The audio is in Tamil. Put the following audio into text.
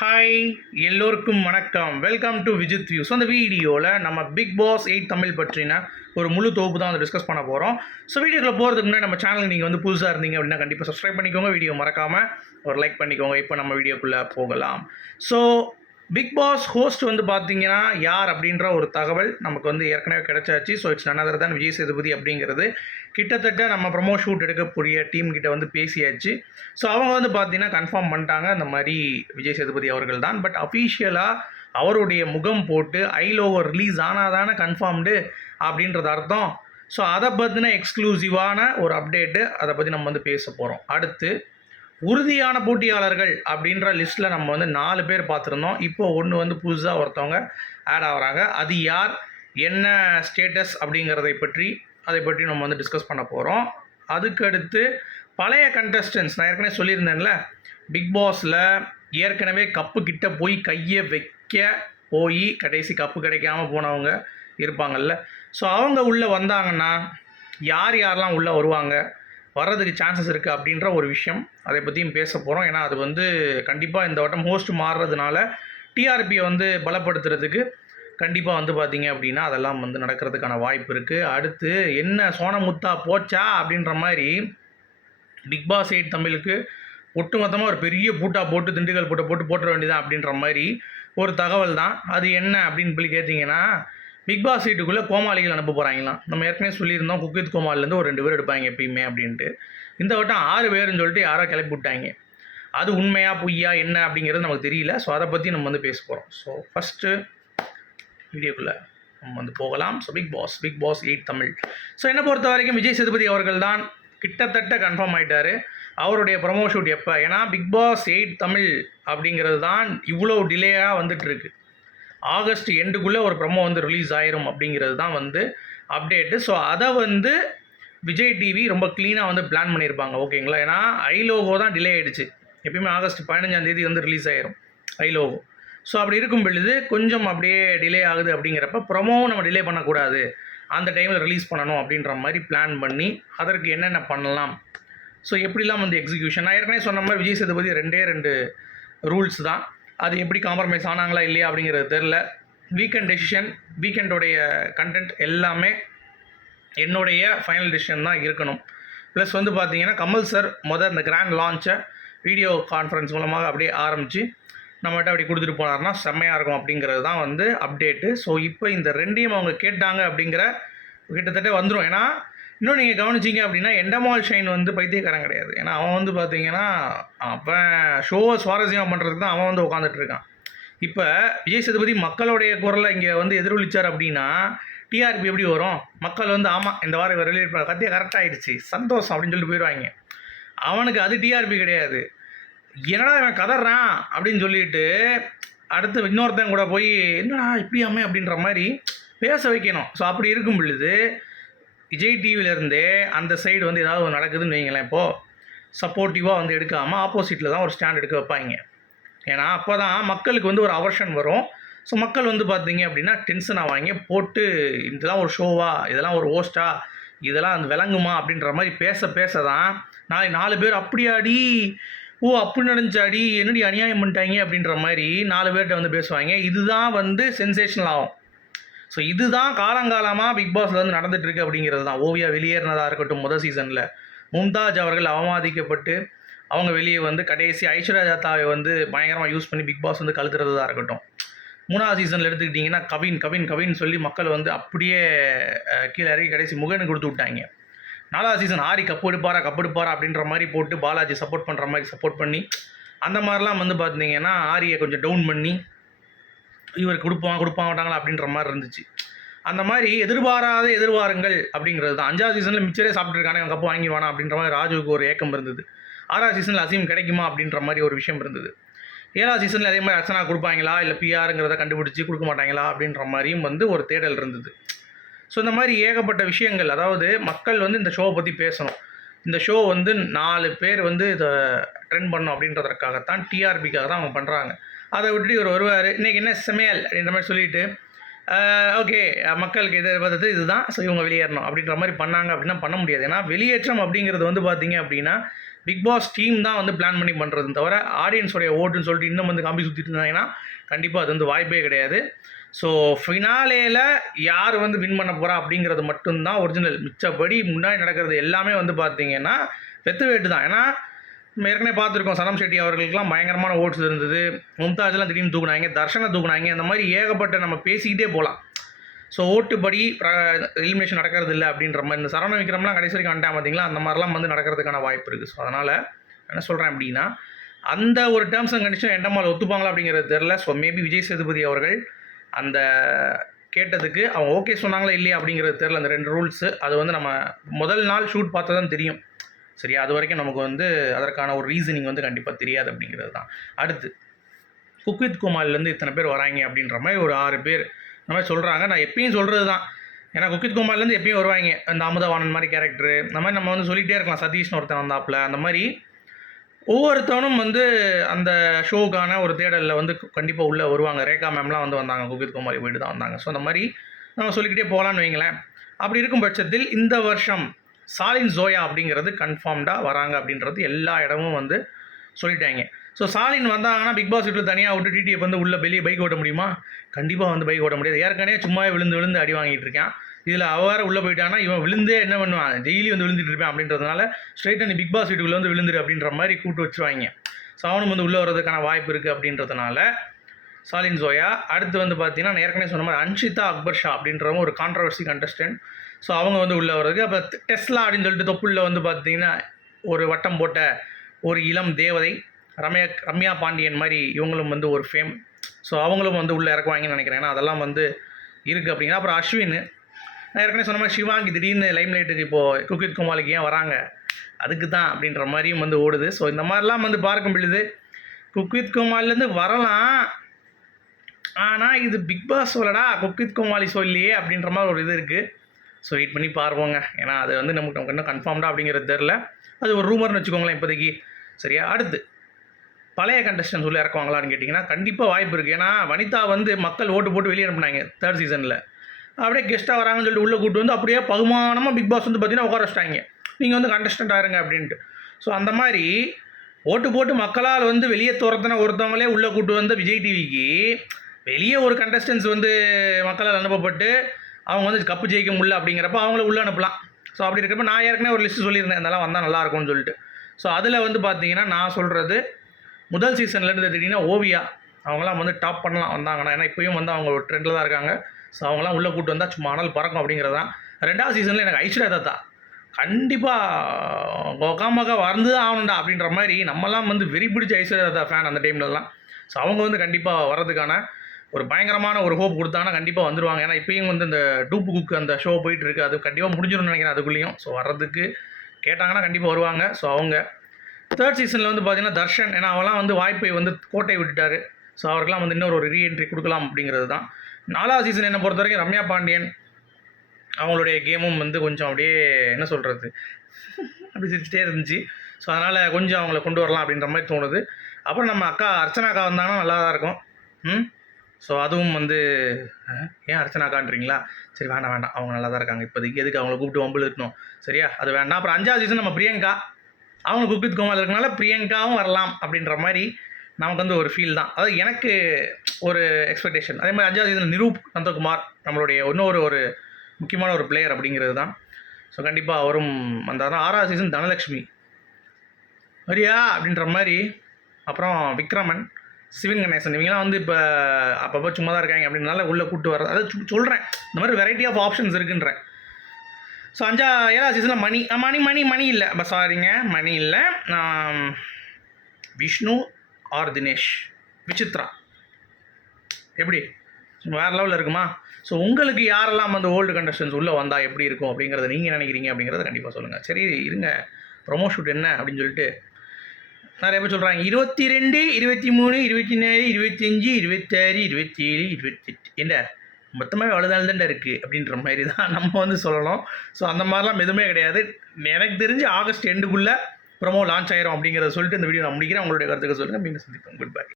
ஹாய் எல்லோருக்கும் வணக்கம். Welcome to Vijith view. So அந்த வீடியோவில் நம்ம பிக் பாஸ் 8 தமிழ் பற்றின ஒரு முழு தொகுப்பு தான் வந்து டிஸ்கஸ் பண்ண போகிறோம். ஸோ வீடியோக்குள்ள போகிறதுக்கு முன்னாடி நம்ம சேனல் நீங்கள் வந்து புதுசாக இருந்தீங்க அப்படின்னா கண்டிப்பாக சப்ஸ்கிரைப் பண்ணிக்கோங்க. வீடியோ மறக்காமல் ஒரு லைக் பண்ணிக்கோங்க. இப்போ நம்ம வீடியோக்குள்ளே போகலாம். ஸோ பிக் பாஸ் ஹோஸ்ட் வந்து பார்த்தீங்கன்னா யார் அப்படின்ற ஒரு தகவல் நமக்கு வந்து ஏற்கனவே கிடைச்சாச்சு. ஸோ இட்ஸ் நன் அதர் தான் விஜய் சேதுபதி அப்படிங்கிறது கிட்டத்தட்ட நம்ம ப்ரொமோ ஷூட் எடுக்கக்கூடிய டீம் கிட்ட வந்து பேசியாச்சு. ஸோ அவங்க வந்து பார்த்தீங்கன்னா கன்ஃபார்ம் பண்ணிட்டாங்க அந்த மாதிரி விஜய் சேதுபதி அவர்கள் தான். பட் அஃபீஷியலாக அவருடைய முகம் போட்டு ஐலோவோ ரிலீஸ் ஆனாதானே கன்ஃபார்ம்டு அப்படின்றது அர்த்தம். ஸோ அதை பற்றின எக்ஸ்க்ளூசிவான ஒரு அப்டேட்டு, அதை பற்றி நம்ம வந்து பேச போகிறோம். அடுத்து உறுதியான போட்டியாளர்கள் அப்படின்ற லிஸ்ட்டில் நம்ம வந்து 4 பேர் பார்த்துருந்தோம். இப்போ ஒன்று வந்து புதுசாக ஒருத்தவங்க ஆட் ஆகிறாங்க. அது யார், என்ன ஸ்டேட்டஸ் அதை பற்றி நம்ம வந்து டிஸ்கஸ் பண்ண போகிறோம். அதுக்கடுத்து பழைய கண்டஸ்டன்ஸ், நான் ஏற்கனவே சொல்லியிருந்தேன்ல, பிக் பாஸில் ஏற்கனவே கப்பு கிட்ட போய் கையை வைக்க போய் கடைசி கப்பு கிடைக்காம போனவங்க இருப்பாங்கள்ல. ஸோ அவங்க உள்ளே வந்தாங்கன்னா யார் யாரெல்லாம் உள்ளே வருவாங்க, வர்றதுக்கு சான்சஸ் இருக்குது அப்படின்ற ஒரு விஷயம், அதை பற்றியும் பேச போகிறோம். ஏன்னா அது வந்து கண்டிப்பாக இந்த வட்டம் ஹோஸ்ட் மாறுறதுனால டிஆர்பியை வந்து பலப்படுத்துறதுக்கு கண்டிப்பாக வந்து பார்த்திங்க அப்படின்னா அதெல்லாம் வந்து நடக்கிறதுக்கான வாய்ப்பு இருக்குது. அடுத்து என்ன சோனமுத்தா போச்சா அப்படின்ற மாதிரி பிக் பாஸ் 8 தமிழுக்கு ஒட்டுமொத்தமாக ஒரு பெரிய பூட்டா போட்டு திண்டுக்கல் போட்டுற வேண்டியதான் அப்படின்ற மாதிரி ஒரு தகவல் தான். அது என்ன அப்படின்னு சொல்லி கேட்டிங்கன்னா, பிக் பாஸ் 8க்குள்ளே கோமாளிகள் அனுப்ப போகிறாங்களாம். நம்ம ஏற்கனவே சொல்லியிருந்தோம் குக் வித் கோமாளிலேருந்து ஒரு 2 பேர் எடுப்பாங்க எப்பயுமே அப்படின்ட்டு. இந்த வட்டம் 6 பேருன்னு சொல்லிட்டு யாரோ கிளப்பி விட்டாங்க. அது உண்மையா பொய்யா என்ன அப்படிங்கிறது நமக்கு தெரியல. ஸோ அதை பற்றி நம்ம வந்து பேச போகிறோம். ஸோ ஃபஸ்ட்டு வீடியோக்குள்ளே நம்ம வந்து போகலாம். So Bigg Boss 8 Tamil. So என்னை பொறுத்த வரைக்கும் விஜய் சேதுபதி அவர்கள் தான் கிட்டத்தட்ட கன்ஃபார்ம் ஆகிட்டார். அவருடைய ப்ரொமோ ஷூட் எப்போ, ஏன்னா பிக் பாஸ் 8 தமிழ் அப்படிங்கிறது தான் இவ்வளோ டிலேயாக வந்துட்டுருக்கு. ஆகஸ்ட் எண்டுக்குள்ளே ஒரு ப்ரொமோ வந்து ரிலீஸ் ஆயிரும் அப்படிங்கிறது தான் வந்து அப்டேட்டு. ஸோ அதை வந்து விஜய் டிவி ரொம்ப க்ளீனாக வந்து பிளான் பண்ணியிருப்பாங்க, ஓகேங்களா. ஏன்னா ஐலோகோ தான் டிலே ஆகிடுச்சு. எப்பயுமே ஆகஸ்ட் 15ஆம் தேதி வந்து ரிலீஸ் ஆயிரும் ஐலோகோ. ஸோ அப்படி இருக்கும் பொழுது கொஞ்சம் அப்படியே டிலே ஆகுது அப்படிங்கிறப்ப ப்ரொமோவும் நம்ம டிலே பண்ணக்கூடாது, அந்த டைமில் ரிலீஸ் பண்ணணும் அப்படின்ற மாதிரி பிளான் பண்ணி அதற்கு என்னென்ன பண்ணலாம், ஸோ எப்படிலாம் வந்து எக்ஸிக்யூஷன், நான் ஏற்கனவே சொன்ன மாதிரி விஜய் சேதுபதி 2 ரூல்ஸ் தான். அது எப்படி காம்ப்ரமைஸ் ஆனாங்களா இல்லையா அப்படிங்கிறது தெரில. வீக்கெண்ட் டெசிஷன், வீக்கெண்டோடைய கண்டென்ட் எல்லாமே என்னுடைய ஃபைனல் டெசிஷன் தான் இருக்கணும். ப்ளஸ் வந்து பார்த்தீங்கன்னா கமல் சார் இந்த கிராண்ட் லான்ச்சை வீடியோ கான்ஃபரன்ஸ் மூலமாக அப்படியே ஆரம்பித்து நம்மகிட்ட அப்படி கொடுத்துட்டு போனார்னா செம்மையாக இருக்கும் அப்படிங்கிறது தான் வந்து அப்டேட்டு. ஸோ இப்போ இந்த 2ஐயும் அவங்க கேட்டாங்க அப்படிங்கிற கிட்டத்தட்ட வந்துடும். ஏன்னா இன்னும் நீங்கள் கவனிச்சிங்க அப்படின்னா எண்டமால் ஷைன் வந்து பைத்தியக்காரன் கிடையாது. ஏன்னா அவன் வந்து பார்த்தீங்கன்னா அவன் ஷோவை சுவாரஸ்யமாக பண்ணுறதுக்கு தான் அவன் வந்து உட்காந்துட்ருக்கான். இப்போ விஜய் சேதுபதி மக்களுடைய குரலை இங்கே வந்து எதிரொலிச்சார் அப்படின்னா டிஆர்பி எப்படி வரும்? மக்கள் வந்து ஆமாம் இந்த வாரம் இவர் ரிலீட் பண்ண கத்தியாக கரெக்டாகிடுச்சு சந்தோஷம் அப்படின்னு சொல்லிட்டு போயிடுவாங்க. அவனுக்கு அது டிஆர்பி கிடையாது. என்னடா இவன் கதறான் அப்படின்னு சொல்லிட்டு அடுத்து இன்னொருத்தன் கூட போய் என்னடா இப்படியாமே அப்படின்ற மாதிரி பேச வைக்கணும். ஸோ அப்படி இருக்கும் பொழுது விஜய் டிவிலேருந்தே அந்த சைடு வந்து ஏதாவது ஒன்று நடக்குதுன்னு வைங்களேன், இப்போது சப்போர்ட்டிவாக வந்து எடுக்காமல் ஆப்போசிட்டில் தான் ஒரு ஸ்டாண்ட் எடுக்க வைப்பாங்க. ஏன்னா அப்போ தான் மக்களுக்கு வந்து ஒரு அவர்ஷன் வரும். ஸோ மக்கள் வந்து பார்த்தீங்க அப்படின்னா டென்ஷன் ஆவாங்க, போட்டு இதெல்லாம் ஒரு ஷோவா, இதெல்லாம் ஒரு ஹோஸ்ட்டா, இதெல்லாம் அந்த விளங்குமா அப்படின்ற மாதிரி பேச தான் நாளைக்கு 4 பேர் அப்படியாடி, ஓ அப்படி நடந்துச்சாடி, என்னடி அநியாயம் பண்ணிட்டாங்க அப்படின்ற மாதிரி 4 பேர்கிட்ட வந்து பேசுவாங்க. இதுதான் வந்து சென்சேஷனல் ஆகும். ஸோ இதுதான் காலங்காலமாக பிக் பாஸில் வந்து நடந்துகிட்ருக்கு அப்படிங்கிறது தான். ஓவியா வெளியேறினதாக இருக்கட்டும், முதல் சீசனில் மும்தாஜ் அவர்கள் அவமதிக்கப்பட்டு அவங்க வெளியே வந்து கடைசி ஐஸ்வர்யா ஜாத்தாவை வந்து பயங்கரமாக யூஸ் பண்ணி பிக் பாஸ் வந்து கழுத்துறதா இருக்கட்டும். 3ஆவது சீசனில் எடுத்துக்கிட்டிங்கன்னா கவின் சொல்லி மக்கள் வந்து அப்படியே கீழே இறங்கி கடைசி முகனுக்கு கொடுத்து விட்டாங்க. 4ஆவது சீசன் ஆரி கப்பு எடுப்பாரா அப்படின்ற மாதிரி போட்டு பாலாஜி சப்போர்ட் பண்ணுற மாதிரி சப்போர்ட் பண்ணி அந்த மாதிரிலாம் வந்து பார்த்தீங்கன்னா ஆரியை கொஞ்சம் டவுன் பண்ணி இவர் கொடுப்பாங்க மாட்டாங்களா அப்படின்ற மாதிரி இருந்துச்சு. அந்த மாதிரி எதிர்பாராத எதிர்பாருங்கள் அப்படிங்கிறது தான். 5ஆவது சீசனில் மிச்சரே சாப்பிட்ருக்கானே அவன் கப்பு வாங்கிடுவானா அப்படின்ற மாதிரி ராஜுவுக்கு ஒரு ஏக்கம் இருந்தது. 6ஆவது சீசனில் அசீம் கிடைக்குமா அப்படின்ற மாதிரி ஒரு விஷயம் இருந்தது. 7ஆவது சீசனில் அதே மாதிரி அர்ச்சனா கொடுப்பாங்களா இல்லை பிஆருங்கிறத கண்டுபிடிச்சி கொடுக்க மாட்டாங்களா அப்படின்ற மாதிரியும் வந்து ஒரு தேடல் இருந்தது. ஸோ இந்த மாதிரி ஏகப்பட்ட விஷயங்கள், அதாவது மக்கள் வந்து இந்த ஷோவை பற்றி பேசணும். இந்த ஷோ வந்து 4 பேர் வந்து இதை ட்ரெண்ட் பண்ணணும் அப்படின்றதற்காகத்தான், டிஆர்பிக்காக தான் அவங்க பண்ணுறாங்க. அதை விட்டு இவர் வருவார், இன்றைக்கி என்ன சமையல் அப்படின்ற மாதிரி சொல்லிவிட்டு ஓகே மக்களுக்கு எதிர்பார்த்தது இதுதான், ஸோ இவங்க வெளியேறணும் அப்படின்ற மாதிரி பண்ணாங்க அப்படின்னா பண்ண முடியாது. ஏன்னா வெளியேற்றம் அப்படிங்கிறது வந்து பார்த்திங்க அப்படின்னா பிக் பாஸ் டீம் தான் வந்து பிளான் பண்ணி பண்ணுறது தவிர ஆடியன்ஸோடைய ஓட்டுன்னு சொல்லிட்டு இன்னும் வந்து காம்பி சுற்றிட்டு இருந்தாங்கன்னா கண்டிப்பாக அது வந்து வாய்ப்பே கிடையாது. ஸோ ஃபினாலேயில் யார் வந்து வின் பண்ண போகிறா அப்படிங்கிறது மட்டும்தான் ஒரிஜினல். மிச்சப்படி முன்னாடி நடக்கிறது எல்லாமே வந்து பார்த்தீங்கன்னா வெத்து வேட்டு தான். ஏன்னா நம்ம ஏற்கனவே பார்த்துருக்கோம், சனம் ஷெட்டி அவர்களுக்கெல்லாம் பயங்கரமான ஓட்ஸ் இருந்தது, மும்தாஜெலாம் திடீர்னு தூக்குனாங்க, தர்ஷனை தூக்குனாங்க, அந்த மாதிரி ஏகப்பட்ட நம்ம பேசிக்கிட்டே போகலாம். ஸோ ஓட்டுப்படி எலிமினேஷன் நடக்கிறது இல்லை அப்படின்ற மாதிரி இந்த சரவண விக்ரம்லாம் கடைசி வரைக்கும் வந்துட்டான் பார்த்தீங்களா, அந்த மாதிரிலாம் வந்து நடக்கிறதுக்கான வாய்ப்பு இருக்குது. ஸோ அதனால் என்ன சொல்கிறேன் அப்படின்னா, அந்த ஒரு டேர்ம்ஸ் அண்ட் கண்டிஷன் எண்டமால் ஒத்துப்பாங்களா அப்படிங்கிறது தெரில. ஸோ மேபி விஜய் சேதுபதி அவர்கள் அந்த கேட்டதுக்கு அவங்க ஓகே சொன்னாங்களா இல்லையா அப்படிங்கிறது தெரில. அந்த 2 ரூல்ஸு அது வந்து நம்ம முதல் நாள் ஷூட் பார்த்தா தான் தெரியும். சரியா, அது வரைக்கும் நமக்கு வந்து அதற்கான ஒரு ரீசனிங் வந்து கண்டிப்பாக தெரியாது அப்படிங்கிறது தான். அடுத்து குக் வித் கோமாளிலேருந்து இத்தனை பேர் வராங்க அப்படின்ற மாதிரி ஒரு 6 பேர் இந்த மாதிரி சொல்கிறாங்க. நான் எப்பயும் சொல்கிறது தான், ஏன்னா குக் வித் கோமாளிலேருந்து எப்பயும் வருவாங்க இந்த அமுதவாணன் மாதிரி கேரக்டரு. அந்த மாதிரி நம்ம வந்து சொல்லிகிட்டே இருக்கலாம், சதீஷ்னு ஒருத்தன் வந்தாப்புல. அந்த மாதிரி ஒவ்வொருத்தவனும் வந்து அந்த ஷோக்கான ஒரு தேடலில் வந்து கண்டிப்பாக உள்ளே வருவாங்க. ரேகா மேம்லாம் வந்து வந்தாங்க, குக் வித் கோமாளி போயிட்டு தான் வந்தாங்க. ஸோ அந்த மாதிரி நம்ம சொல்லிக்கிட்டே போகலான்னு வைங்களேன். அப்படி இருக்கும் பட்சத்தில் இந்த வருஷம் சாலின் ஜோயா அப்படிங்கிறது கன்ஃபார்ம்டாக வராங்க அப்படின்றது எல்லா இடமும் வந்து சொல்லிட்டாங்க. ஸோ சாலின் வந்தாங்கன்னா பிக் பாஸ் வீட்டில் தனியாக விட்டு டிடிஎஃப் வந்து உள்ளே வெளியே பைக் ஓட்ட முடியுமா? கண்டிப்பாக வந்து பைக் ஓட்ட முடியாது. ஏற்கனவே சும்மாவே விழுந்து அடி வாங்கிட்டு இருக்கேன். இதில் வேறு உள்ளே போயிட்டான்னா இவன் விழுந்தே என்ன பண்ணுவான், டெய்லி வந்து விழுந்துட்டு இருப்பேன் அப்படின்றதுனால ஸ்ட்ரைட்டாக நீ பிக் பாஸ் வீட்டுக்குள்ளே வந்து விழுந்துரு அப்படின்ற மாதிரி கூப்பிட்டு வச்சுருவாங்க. ஸோ அவனும் வந்து உள்ளே வர்றதுக்கான வாய்ப்பு இருக்குது அப்படின்றதுனால சாலின் ஜோயா. அடுத்து வந்து பார்த்தீங்கன்னா நான் ஏற்கனவே சொன்ன மாதிரி அன்ஷிதா அக்பர் ஷா அப்படின்றவங்க ஒரு கான்ட்ரவர்சி கண்டஸ்டன்ட். ஸோ அவங்க வந்து உள்ளே வர்றதுக்கு. அப்போ டெஸ்லா அப்படின்னு சொல்லிட்டு தொப்புளில் வந்து பார்த்தீங்கன்னா ஒரு வட்டம் போட்ட ஒரு இளம் தேவதை ரம்யா பாண்டியன் மாதிரி இவங்களும் வந்து ஒரு ஃபேம். ஸோ அவங்களும் வந்து உள்ளே இறக்குவாங்கன்னு நினைக்கிறேன். ஏன்னா அதெல்லாம் வந்து இருக்குது அப்படின்னா. அப்புறம் அஸ்வின், நான் ஏற்கனவே சொன்ன மாதிரி சிவாங்கி திடீர்னு லைம் லைட்டுக்கு இப்போது குக் வித் கோமாளிக்கு ஏன் வராங்க, அதுக்கு தான் அப்படின்ற மாதிரியும் வந்து ஓடுது. ஸோ இந்த மாதிரிலாம் வந்து பார்க்க பொழுது குக் வித் கோமாளிலேருந்து வரலாம், ஆனால் இது பிக் பாஸ் சொல்லடா குக் வித் கோமாளி சொல்லியே அப்படின்ற மாதிரி ஒரு இது இருக்குது. ஸோ வெயிட் பண்ணி பார்ப்போங்க. ஏன்னா அது வந்து நமக்கு இன்னும் கன்ஃபார்ம்டாக அப்படிங்கிறது தெரில. அது ஒரு ரூமர்னு வச்சுக்கோங்களேன் இப்போதைக்கு. சரியா, அடுத்து பழைய கண்டஸ்டன்ஸ் உள்ளே இறக்குவாங்களான்னு கேட்டிங்கன்னா கண்டிப்பாக வாய்ப்பு இருக்குது. ஏன்னா வனிதா வந்து மக்கள் ஓட்டு போட்டு வெளியே அனுப்புனாங்க 3rd சீசனில். அப்படியே கெஸ்ட்டாக வராங்கன்னு சொல்லிட்டு உள்ளே கூட்டு வந்து அப்படியே பகுமானமாக பிக் பாஸ் வந்து பார்த்தீங்கன்னா உட்கார வச்சிட்டாங்க, நீங்கள் வந்து கண்டஸ்டன்ட் ஆயிருங்க அப்படின்ட்டு. ஸோ அந்த மாதிரி ஓட்டு போட்டு மக்களால் வந்து வெளியே துரத்தின ஒருத்தவங்களே உள்ளே கூட்டு வந்த விஜய் டிவிக்கு வெளியே ஒரு கண்டஸ்டன்ஸ் வந்து மக்களால் அனுப்பப்பட்டு அவங்க வந்து கப்பு ஜெயிக்க முடியல அப்படிங்கிறப்ப அவங்கள உள்ளே அனுப்பலாம். ஸோ அப்படி இருக்கிறப்ப நான் ஏற்கனவே ஒரு லிஸ்ட்டு சொல்லியிருந்தேன், இதெல்லாம் வந்தால் நல்லாயிருக்கும்னு சொல்லிட்டு. ஸோ அதில் வந்து பார்த்தீங்கன்னா நான் சொல்கிறது முதல் சீசன்லேருந்து திடீர்னு ஓவியா அவங்களாம் வந்து டாப் பண்ணலாம் வந்தாங்கன்னா. ஏன்னா இப்போயும் வந்து அவங்க ஒரு ட்ரெண்டில் தான் இருக்காங்க. ஸோ அவங்களாம் உள்ளே கூட்டு வந்தால் சும்மா அனல் பறக்கும் அப்படிங்கிறது தான். 2வது சீசனில் எனக்கு ஐஸ்வர்யா தத்தா கண்டிப்பாக ஒக்காமக்கா வந்து தான் ஆகணுண்டா அப்படின்ற மாதிரி நம்மலாம் வந்து வெறி பிடிச்ச ஐஸ்வர்யா தத்தா ஃபேன் அந்த டைம்லலாம். ஸோ அவங்க வந்து கண்டிப்பாக வர்றதுக்கான ஒரு பயங்கரமான ஒரு ஹோப் கொடுத்தாங்கன்னா கண்டிப்பாக வந்துடுவாங்க. ஏன்னா இப்போயும் வந்து இந்த டூப்பு குக் அந்த ஷோ போயிட்டுருக்கு, அது கண்டிப்பாக முடிஞ்சிடும்னு நினைக்கிறேன் அதுக்குள்ளேயும். ஸோ வர்றதுக்கு கேட்டாங்கன்னா கண்டிப்பாக வருவாங்க. ஸோ அவங்க 3rd சீசனில் வந்து பார்த்திங்கன்னா தர்ஷன், ஏன்னா அவெல்லாம் வந்து வாய்ப்பை வந்து கோட்டை விட்டுட்டார். ஸோ அவருக்கெல்லாம் வந்து இன்னொரு ஒரு ரீஎன்ட்ரி கொடுக்கலாம் அப்படிங்கிறது தான். 4வது சீசன் என்னை பொறுத்த வரைக்கும் ரம்யா பாண்டியன் அவங்களுடைய கேமும் வந்து கொஞ்சம் அப்படியே என்ன சொல்கிறது அப்படி சிரிச்சிட்டே இருந்துச்சு. ஸோ அதனால் கொஞ்சம் அவங்கள கொண்டு வரலாம் அப்படின்ற மாதிரி தோணுது. அப்புறம் நம்ம அர்ச்சனா அக்கா வந்தாங்கன்னா நல்லா தான் இருக்கும். ஸோ அதுவும் வந்து ஏன் அர்ச்சனாக்கான்றீங்களா? சரி வேண்டாம், அவங்க நல்லா தான் இருக்காங்க இப்போதைக்கு, எதுக்கு அவங்கள கூப்பிட்டு வம்பில் இருக்கணும், சரியா, அது வேண்டாம். அப்புறம் 5வது சீசன் நம்ம பிரியங்கா, அவங்க குக் வித் கோமாளி இருக்கனால பிரியங்காவும் வரலாம் அப்படின்ற மாதிரி நமக்கு வந்து ஒரு ஃபீல் தான். அதாவது எனக்கு ஒரு எக்ஸ்பெக்டேஷன். அதே மாதிரி 5வது சீசன் நிரூப் நந்தகுமார் நம்மளுடைய இன்னொரு ஒரு முக்கியமான ஒரு பிளேயர் அப்படிங்கிறது தான். ஸோ கண்டிப்பாக அவரும் வந்தார். 6வது சீசன் தனலக்ஷ்மி வரியா அப்படின்ற மாதிரி. அப்புறம் விக்ரமன், சிவன் கணேசன், இவங்கெல்லாம் வந்து இப்போ அப்பப்போ சும்மா தான் இருக்காங்க அப்படின்றனால உள்ளே கூப்பிட்டு வர்றது. அதாவது சொல்கிறேன், இந்த மாதிரி வெரைட்டி ஆஃப் ஆப்ஷன்ஸ் இருக்குன்றேன். ஸோ 7வது சீசனில் மணி இல்லை, சாரிங்க, மணி இல்லை, விஷ்ணு ஆர் தினேஷ், விசித்ரா, எப்படி வேறு லெவலில் இருக்குமா? ஸோ உங்களுக்கு யாரெல்லாம் வந்து ஓல்டு கண்டஸ்டன்ஸ் உள்ளே வந்தால் எப்படி இருக்கும் அப்படிங்கிறத நீங்கள் நினைக்கிறீங்க அப்படிங்கிறத கண்டிப்பாக சொல்லுங்கள். சரி இருங்க, ப்ரொமோ ஷூட் என்ன அப்படின்னு சொல்லிட்டு நிறைய பேர் சொல்கிறாங்க. 22, 23, 24, 25, 26, 27, 28 என்ன மொத்தமாகவே அவ்வளோதால் தான் இருக்குது அப்படின்ற மாதிரி தான் நம்ம வந்து சொல்லணும். ஸோ அந்த மாதிரிலாம் எதுவுமே கிடையாது. எனக்கு தெரிஞ்சு ஆகஸ்ட் எண்டுக்குள்ளே ப்ரொமோ லான்ச் ஆயிரும் அப்படிங்கிறத சொல்லிட்டு இந்த வீடியோ நான் முடிக்கிறேன். உங்களுடைய கருத்துக்கள் சொல்லுங்கள். மீண்டும் சந்திப்போம். Good bye.